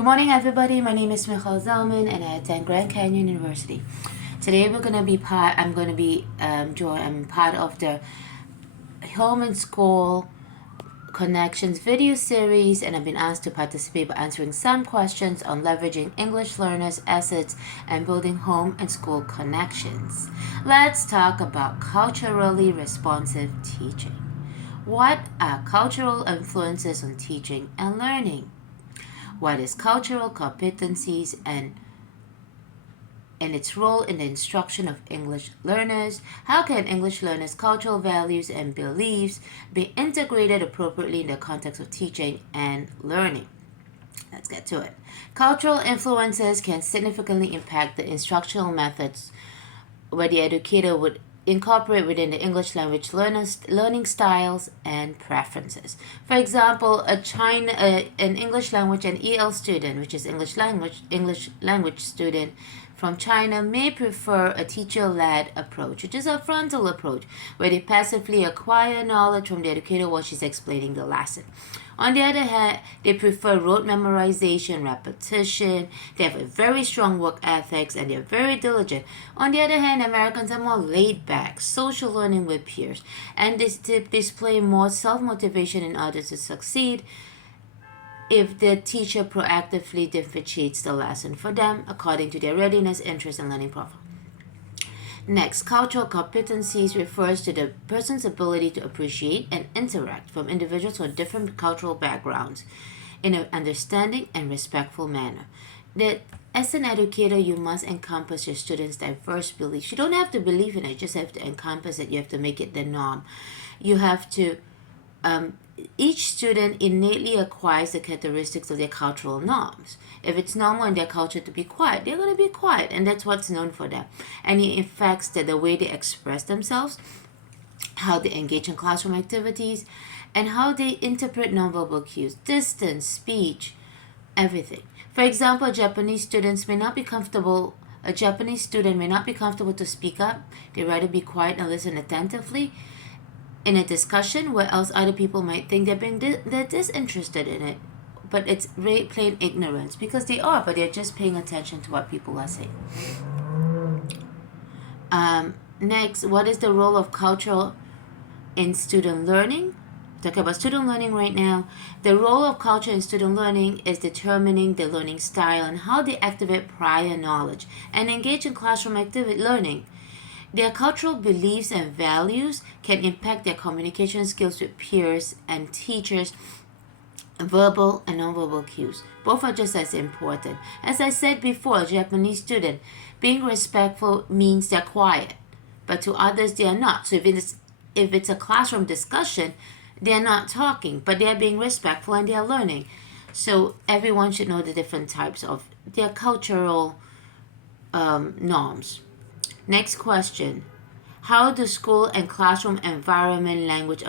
Good morning, everybody. My name is Michal Zelman, and I attend Grand Canyon University. Today, I'm going to be I'm part of the Home and School Connections video series, and I've been asked to participate by answering some questions on leveraging English learners' assets and building home and school connections. Let's talk about culturally responsive teaching. What are cultural influences on teaching and learning? What is cultural competencies and its role in the instruction of English learners? How can English learners' cultural values and beliefs be integrated appropriately in the context of teaching and learning? Let's get to it. Cultural influences can significantly impact the instructional methods where the educator would incorporate within the English language learning styles and preferences. For example, an English language and EL student, which is English language student from China, may prefer a teacher-led approach, which is a frontal approach, where they passively acquire knowledge from the educator while she's explaining the lesson. On the other hand, they prefer rote memorization, repetition. They have a very strong work ethics and they're very diligent. On the other hand, Americans are more laid back, social learning with peers, and they display more self-motivation in order to succeed if the teacher proactively differentiates the lesson for them according to their readiness, interest, and learning profile. Next, cultural competencies refers to the person's ability to appreciate and interact from individuals with different cultural backgrounds in an understanding and respectful manner. That as an educator, you must encompass your students' diverse beliefs. You don't have to believe in it, you just have to encompass it. You have to make it the norm. You have to each student innately acquires the characteristics of their cultural norms. If it's normal in their culture to be quiet, they're going to be quiet, and that's what's known for them. And it affects the way they express themselves, how they engage in classroom activities, and how they interpret nonverbal cues, distance, speech, everything. For example, a Japanese student may not be comfortable to speak up. They'd rather be quiet and listen attentively in a discussion, where else other people might think they're disinterested in it, but it's very plain ignorance, because they are, but they're just paying attention to what people are saying. Next, what is the role of culture in student learning? Talking about student learning right now. The role of culture in student learning is determining the learning style and how they activate prior knowledge and engage in classroom activity learning. Their cultural beliefs and values can impact their communication skills with peers and teachers, verbal and nonverbal cues. Both are just as important. As I said before, a Japanese student, being respectful means they're quiet, but to others they are not. So if it's a classroom discussion, they're not talking, but they're being respectful and they're learning. So everyone should know the different types of their cultural norms. Next question. How do school and classroom environment language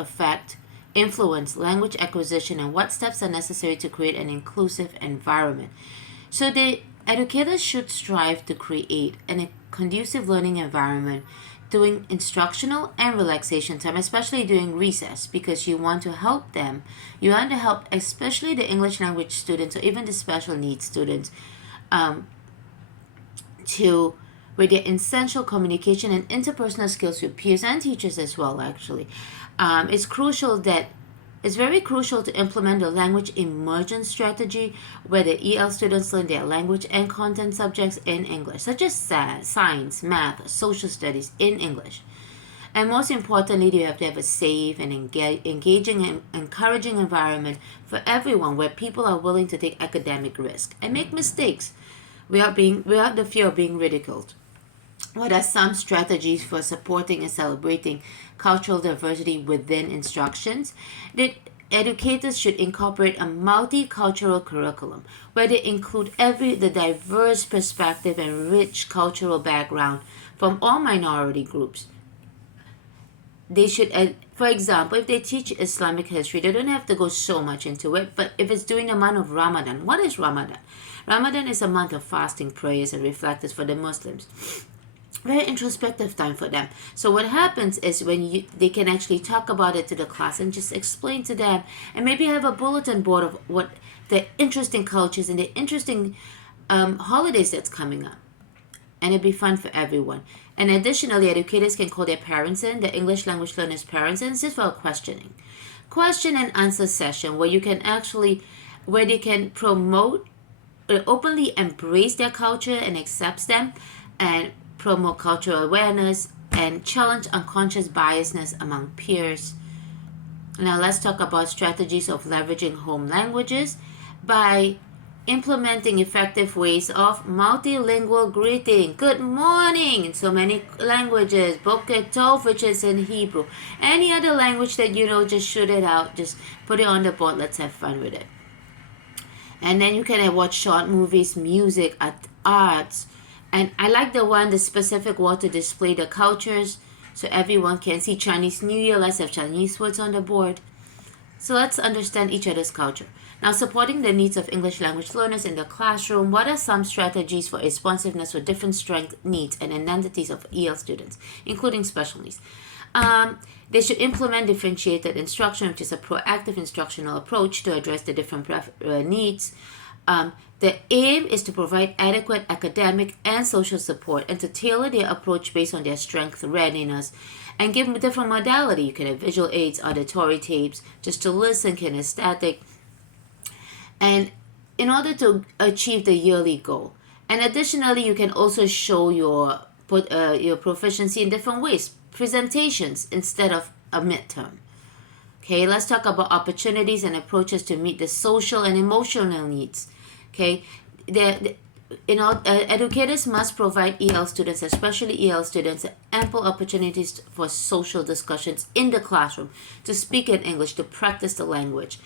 influence language acquisition, and what steps are necessary to create an inclusive environment? So the educators should strive to create a conducive learning environment during instructional and relaxation time, especially during recess, because you want to help them. You want to help especially the English language students or even the special needs students with their essential communication and interpersonal skills with peers and teachers as well, actually. It's very crucial to implement the language immersion strategy, where the EL students learn their language and content subjects in English, such as science, math, social studies in English. And most importantly, you have to have a safe and engaging and encouraging environment for everyone, where people are willing to take academic risk and make mistakes without the fear of being ridiculed. What are some strategies for supporting and celebrating cultural diversity within instructions? The educators should incorporate a multicultural curriculum where they include the diverse perspective and rich cultural background from all minority groups. They should, for example, if they teach Islamic history, they don't have to go so much into it, but if it's during the month of Ramadan, what is Ramadan? Ramadan is a month of fasting, prayers, and reflectors for the Muslims. Very introspective time for them. So what happens is they can actually talk about it to the class and just explain to them, and maybe have a bulletin board of what the interesting cultures and the interesting holidays that's coming up. And it'll be fun for everyone. And additionally, educators can call their parents in, the English language learners' parents in, just for a question and answer session where where they can promote, openly embrace their culture and accepts them, and promote cultural awareness and challenge unconscious biasness among peers. Now let's talk about strategies of leveraging home languages by implementing effective ways of multilingual greeting. Good morning in so many languages. Boker tov, which is in Hebrew. Any other language that you know, just shoot it out. Just put it on the board. Let's have fun with it. And then you can watch short movies, music, arts. And I like the specific one to display the cultures so everyone can see. Chinese New Year. Let's have Chinese words on the board. So let's understand each other's culture. Now, supporting the needs of English language learners in the classroom, what are some strategies for responsiveness for different strengths, needs, and identities of EL students, including special needs? They should implement differentiated instruction, which is a proactive instructional approach to address the different needs. The aim is to provide adequate academic and social support and to tailor their approach based on their strength, readiness, and give them a different modality. You can have visual aids, auditory tapes, just to listen, kinesthetic, and in order to achieve the yearly goal. And additionally, you can also show your proficiency in different ways, presentations instead of a midterm. Okay, let's talk about opportunities and approaches to meet the social and emotional needs. Okay, educators must provide EL students, especially EL students, ample opportunities for social discussions in the classroom, to speak in English, to practice the language.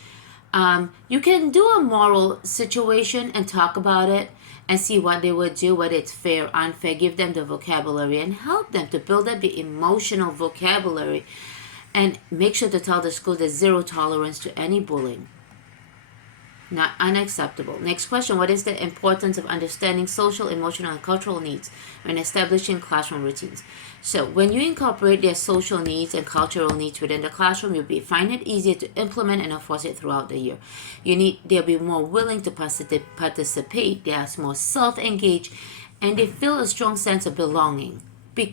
You can do a moral situation and talk about it and see what they would do, whether it's fair, unfair, give them the vocabulary and help them to build up the emotional vocabulary, and make sure to tell the school there's zero tolerance to any bullying. Not unacceptable. Next question, what is the importance of understanding social, emotional, and cultural needs when establishing classroom routines? So when you incorporate their social needs and cultural needs within the classroom, you'll find it easier to implement and enforce it throughout the year. They'll be more willing to participate, they are more self-engaged, and they feel a strong sense of belonging.